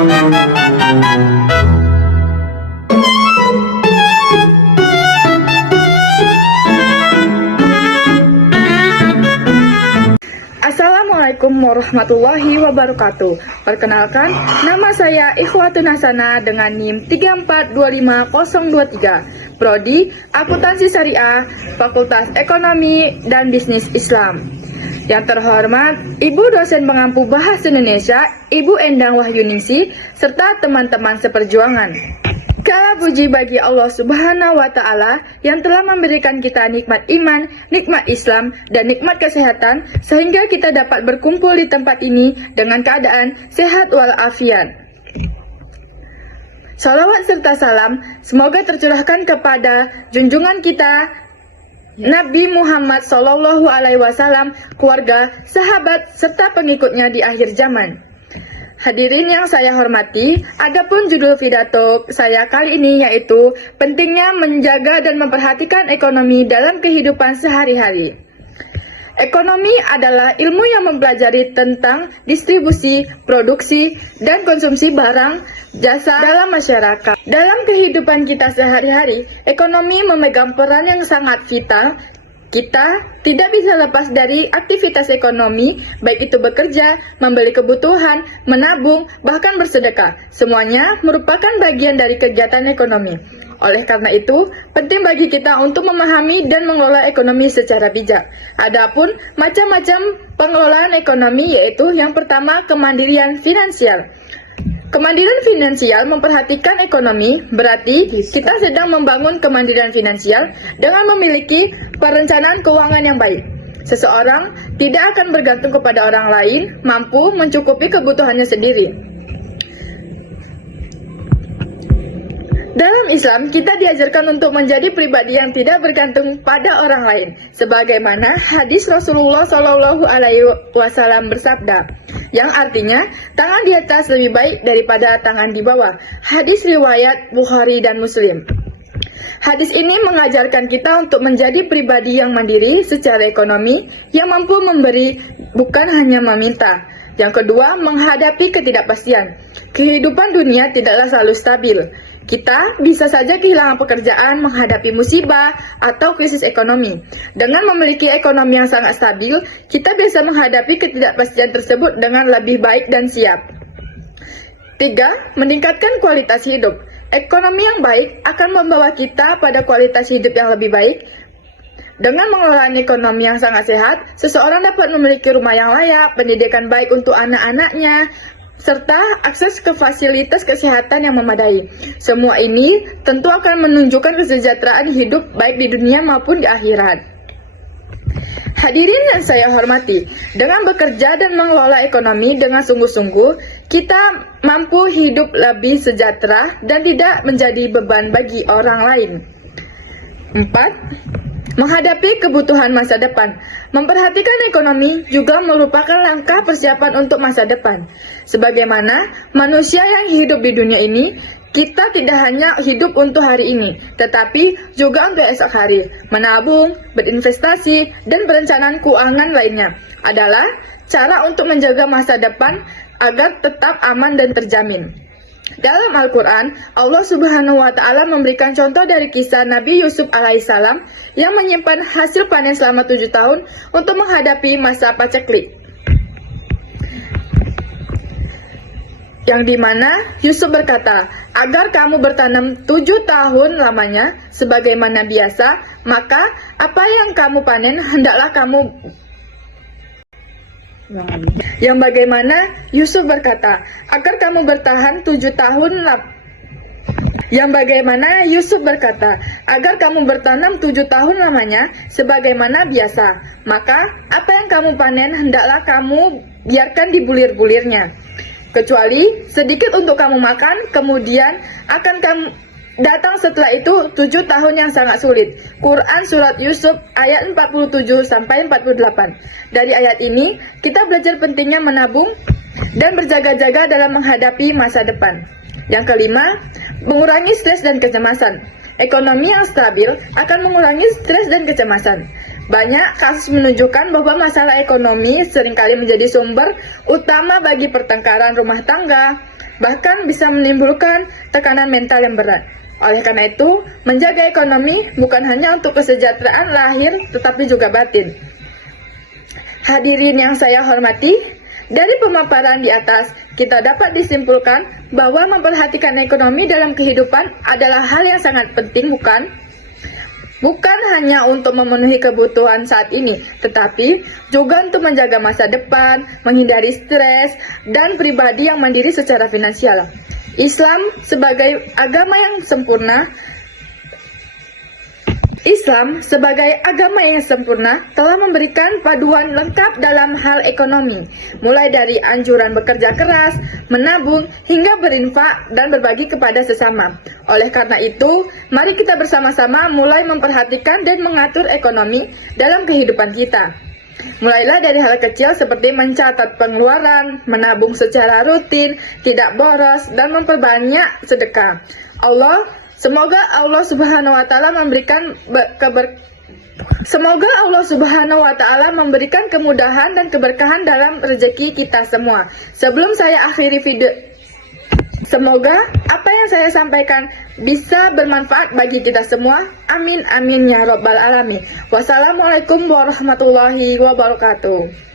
Assalamualaikum warahmatullahi wabarakatuh. Perkenalkan, nama saya Ikhwatun Hasanah dengan NIM 3425023, Prodi Akuntansi Syariah, Fakultas Ekonomi dan Bisnis Islam. Yang terhormat, Ibu dosen pengampu Bahasa Indonesia, Ibu Endang Wahyuningsi, serta teman-teman seperjuangan. Segala puji bagi Allah Subhanahu wa Ta'ala yang telah memberikan kita nikmat iman, nikmat Islam, dan nikmat kesehatan, sehingga kita dapat berkumpul di tempat ini dengan keadaan sehat walafiat. Salawat serta salam semoga tercurahkan kepada junjungan kita Nabi Muhammad SAW, keluarga, sahabat, serta pengikutnya di akhir zaman. Hadirin yang saya hormati, adapun judul pidato saya kali ini yaitu pentingnya menjaga dan memperhatikan ekonomi dalam kehidupan sehari-hari. Ekonomi adalah ilmu yang mempelajari tentang distribusi, produksi, dan konsumsi barang, jasa dalam masyarakat. Dalam kehidupan kita sehari-hari, ekonomi memegang peran yang sangat vital. Kita tidak bisa lepas dari aktivitas ekonomi, baik itu bekerja, membeli kebutuhan, menabung, bahkan bersedekah. Semuanya merupakan bagian dari kegiatan ekonomi. Oleh karena itu, penting bagi kita untuk memahami dan mengelola ekonomi secara bijak. Adapun macam-macam pengelolaan ekonomi yaitu yang pertama, kemandirian finansial. Kemandirian finansial memperhatikan ekonomi, berarti kita sedang membangun kemandirian finansial dengan memiliki perencanaan keuangan yang baik. Seseorang tidak akan bergantung kepada orang lain, mampu mencukupi kebutuhannya sendiri. Dalam Islam, kita diajarkan untuk menjadi pribadi yang tidak bergantung pada orang lain, sebagaimana hadis Rasulullah SAW bersabda, yang artinya tangan di atas lebih baik daripada tangan di bawah. Hadis riwayat Bukhari dan Muslim. Hadis ini mengajarkan kita untuk menjadi pribadi yang mandiri secara ekonomi, yang mampu memberi, bukan hanya meminta. Yang kedua, menghadapi ketidakpastian. Kehidupan dunia tidaklah selalu stabil. Kita bisa saja kehilangan pekerjaan, menghadapi musibah, atau krisis ekonomi. Dengan memiliki ekonomi yang sangat stabil, kita bisa menghadapi ketidakpastian tersebut dengan lebih baik dan siap. 3. Meningkatkan kualitas hidup. Ekonomi yang baik akan membawa kita pada kualitas hidup yang lebih baik. Dengan mengelola ekonomi yang sangat sehat, seseorang dapat memiliki rumah yang layak, pendidikan baik untuk anak-anaknya, serta akses ke fasilitas kesehatan yang memadai. Semua ini tentu akan menunjukkan kesejahteraan hidup baik di dunia maupun di akhirat. Hadirin yang saya hormati, dengan bekerja dan mengelola ekonomi dengan sungguh-sungguh, kita mampu hidup lebih sejahtera dan tidak menjadi beban bagi orang lain. 4. Menghadapi kebutuhan masa depan. Memperhatikan ekonomi juga merupakan langkah persiapan untuk masa depan. Sebagaimana manusia yang hidup di dunia ini, kita tidak hanya hidup untuk hari ini, tetapi juga untuk esok hari. Menabung, berinvestasi, dan perencanaan keuangan lainnya adalah cara untuk menjaga masa depan agar tetap aman dan terjamin. Dalam Al-Quran, Allah Subhanahu wa Ta'ala memberikan contoh dari kisah Nabi Yusuf alaihissalam yang menyimpan hasil panen selama 7 tahun untuk menghadapi masa paceklik. Yang dimana Yusuf berkata, agar kamu bertanam 7 tahun lamanya sebagaimana biasa, maka apa yang kamu panen hendaklah kamu. Yang bagaimana Yusuf berkata, agar kamu bertahan 7 tahun Yang bagaimana Yusuf berkata, agar kamu bertanam 7 tahun lamanya sebagaimana biasa, maka apa yang kamu panen hendaklah kamu biarkan di bulir-bulirnya, kecuali sedikit untuk kamu makan, kemudian akan kamu datang setelah itu 7 tahun yang sangat sulit. Quran Surat Yusuf ayat 47-48. Dari ayat ini, kita belajar pentingnya menabung dan berjaga-jaga dalam menghadapi masa depan. Yang kelima, mengurangi stres dan kecemasan. Ekonomi yang stabil akan mengurangi stres dan kecemasan. Banyak kasus menunjukkan bahwa masalah ekonomi seringkali menjadi sumber utama bagi pertengkaran rumah tangga, bahkan bisa menimbulkan tekanan mental yang berat. Oleh karena itu, menjaga ekonomi bukan hanya untuk kesejahteraan lahir, tetapi juga batin. Hadirin yang saya hormati, dari pemaparan di atas, kita dapat disimpulkan bahwa memperhatikan ekonomi dalam kehidupan adalah hal yang sangat penting, bukan? Bukan hanya untuk memenuhi kebutuhan saat ini, tetapi juga untuk menjaga masa depan, menghindari stres, dan pribadi yang mandiri secara finansial. Islam sebagai agama yang sempurna telah memberikan paduan lengkap dalam hal ekonomi, mulai dari anjuran bekerja keras, menabung, hingga berinfak dan berbagi kepada sesama. Oleh karena itu, mari kita bersama-sama mulai memperhatikan dan mengatur ekonomi dalam kehidupan kita. Mulailah dari hal kecil seperti mencatat pengeluaran, menabung secara rutin, tidak boros, dan memperbanyak sedekah. Semoga Allah Subhanahu wa taala memberikan kemudahan dan keberkahan dalam rezeki kita semua. Sebelum saya akhiri video, semoga apa yang saya sampaikan bisa bermanfaat bagi kita semua. Amin amin ya robbal alamin. Wassalamualaikum warahmatullahi wabarakatuh.